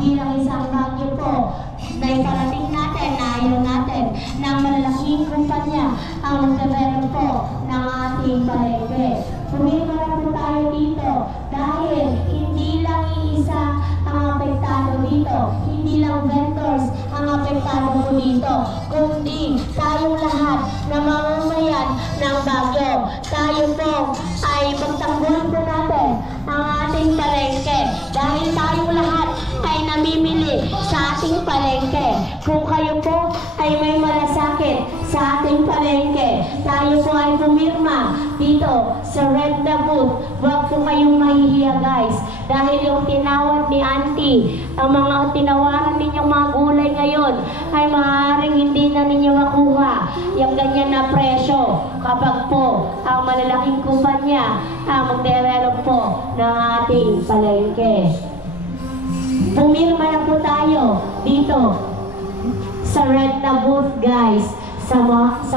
bilang isang Baguio po na iparating natin, na ayaw natin ng malalaking kumpanya ang mag-develop po ng ating palengke. Pumirma na po tayo dito dahil hindi lang iisa ang apektado dito, hindi lang vendors ang apektado po dito, kundi tayong lahat na mamamayan ng Baguio. Tayo po ay magtanggol po natin ang ating palengke dahil tayong lahat ay namimili sa ating palengke. Kung kayo po ay may malasakit sa ating palengke, tayo po ay pumirma dito sa red na booth. Huwag po kayong mahihiya guys, dahil yung tinawad ni Auntie, ang mga tinawaran ninyong mga gulay ngayon ay maaaring hindi na ninyo makuha yung ganyan na presyo kapag po ang malalaking kumpanya ang mag-develop po ng ating palengke. Pumirma na po tayo dito sa red na booth guys, sa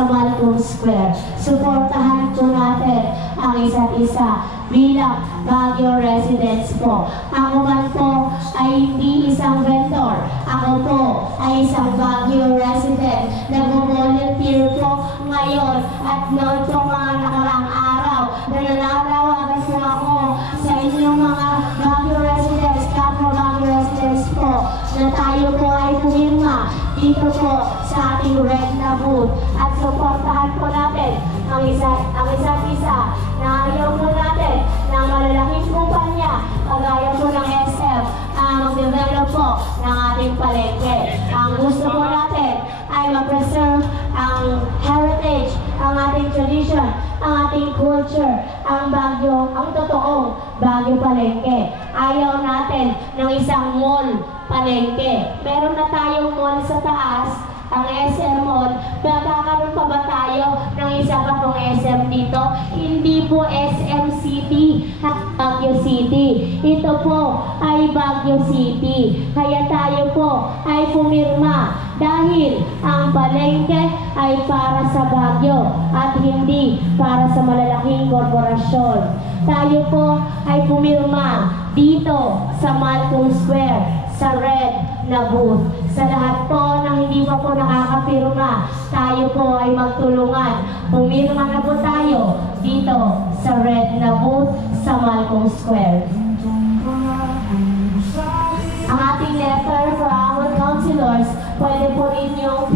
Malcolm Square. Suportahan po natin ang isa't isa bilang Baguio residents po. Ako man po ay hindi isang vendor. Ako po ay isang Baguio resident. Nag-volunteer po ngayon at noon po mga nakaraang araw na nananawagan po ako sa inyong mga Baguio residents, kapwa Baguio residents po, na tayo po ay pumirma dito po sa ating red na booth at suportahan po natin ang isa't isa na ayaw po natin ng malalaking kumpanya kagaya po ng SM ang mag-develop po ng ating palengke. Ang gusto po natin ay ma-preserve ang heritage, ang ating tradition, ang ating culture, ang Baguio, ang totoong Baguio palengke. Ayaw natin ng isang mall palengke. Meron na tayong mall sa taas, ang SM Mall. Magkakaroon pa ba tayo ng isa pa pong SM dito? Hindi po SM City, Baguio City. Ito po ay Baguio City. Kaya tayo po ay pumirma dahil ang palengke ay para sa Baguio at hindi para sa malalaking korporasyon. Tayo po ay pumirma dito sa Malcolm Square, sa red na booth. Sa lahat po na hindi pa po nakakapirma, tayo po ay magtulungan. Pumirma na po tayo dito sa red na booth sa Malcolm Square. Ang ating letter for our councilors, pwede po rin yung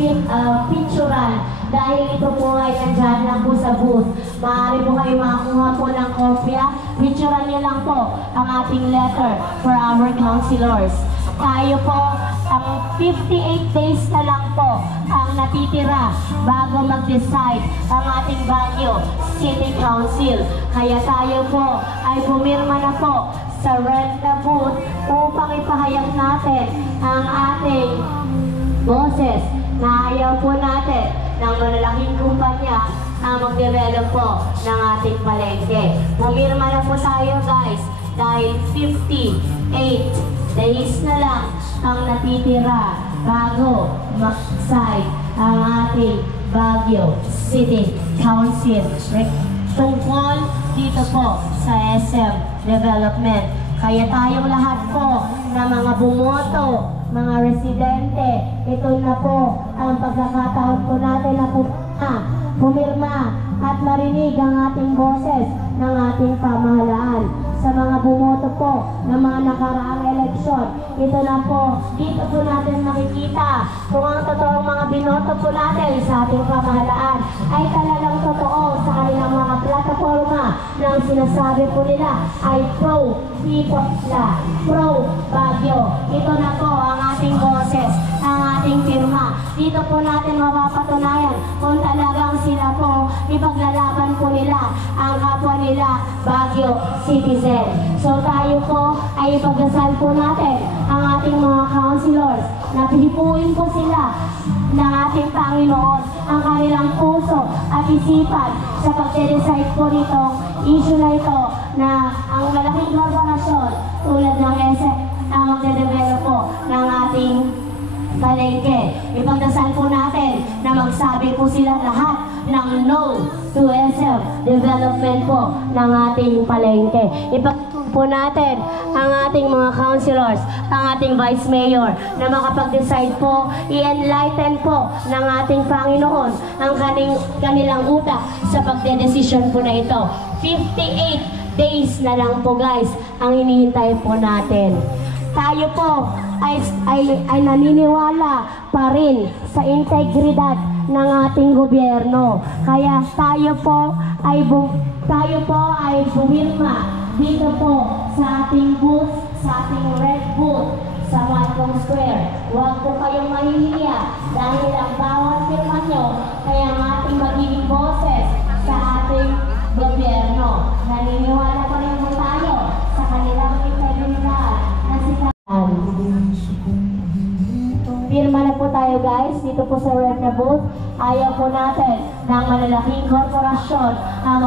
picturean dahil ito po ay nandyan lang po sa booth. Maaari po kayo makakuha po ng kopya. Picturean nyo lang po ang ating letter for our councilors. Tayo po, ang 58 days na lang po ang natitira bago mag-decide ang ating Baguio City Council. Kaya tayo po ay pumirma na po sa red na booth upang ipahayag natin ang ating boses na ayaw po natin ng malalaking kumpanya na mag-develop po ng ating palengke. Pumirma na po tayo guys dahil 58 days na lang ang natitira bago mag-decide ang ating Baguio City Council tungkol dito po sa SM Development. Kaya tayong lahat po na mga bumoto, mga residente, ito na po ang pagkakataon po natin na pumirma at marinig ang ating boses ng ating pamahalaan. Sa mga bumoto po ng mga nakaraang eleksyon, ito na po, dito po natin makikita kung ang totoong mga binoto po natin sa ating pamahalaan ay talagang totoo sa kanilang mga plataforma na sinasabi po nila ay pro-people na, pro-Baguio. Ito na po ang ating boses, ang ating firma. Dito po natin mapapatunayan kung talagang sila po ipaglalaban po nila ang kapwa nila Baguio citizen. So tayo po ay ipagdasal po natin ang ating mga councilors na pilipuin po sila ng ating Panginoon ang kanilang puso at isipan sa pag-decide po nitong issue na ito na ang malaking korporasyon tulad ng SM na magde-develop po ng ating palengke. Ipagdasal po natin na magsabi po sila lahat ng no to SM development po ng ating palengke. po natin ang ating mga councilors, ang ating vice mayor na makapag-decide po, i-enlighten po ng ating Panginoon ang kanilang utak sa pagdedesisyon po na ito. 58 days na lang po guys ang hinihintay po natin. Tayo po ay naniniwala pa rin sa integridad ng ating gobyerno. Kaya tayo po ay bumirma dito po sa ating booth, sa ating red booth sa Malcolm Square. Huwag po kayong mahihiya dahil ang bawat firma nyo ay ang ating magiging boses sa ating gobyerno. Naniniwala pa rin po tayo sa kanilang integridad na sila. Pirma na po tayo guys, dito po sa red na booth. Ayaw po natin ng malalaking korporasyon ang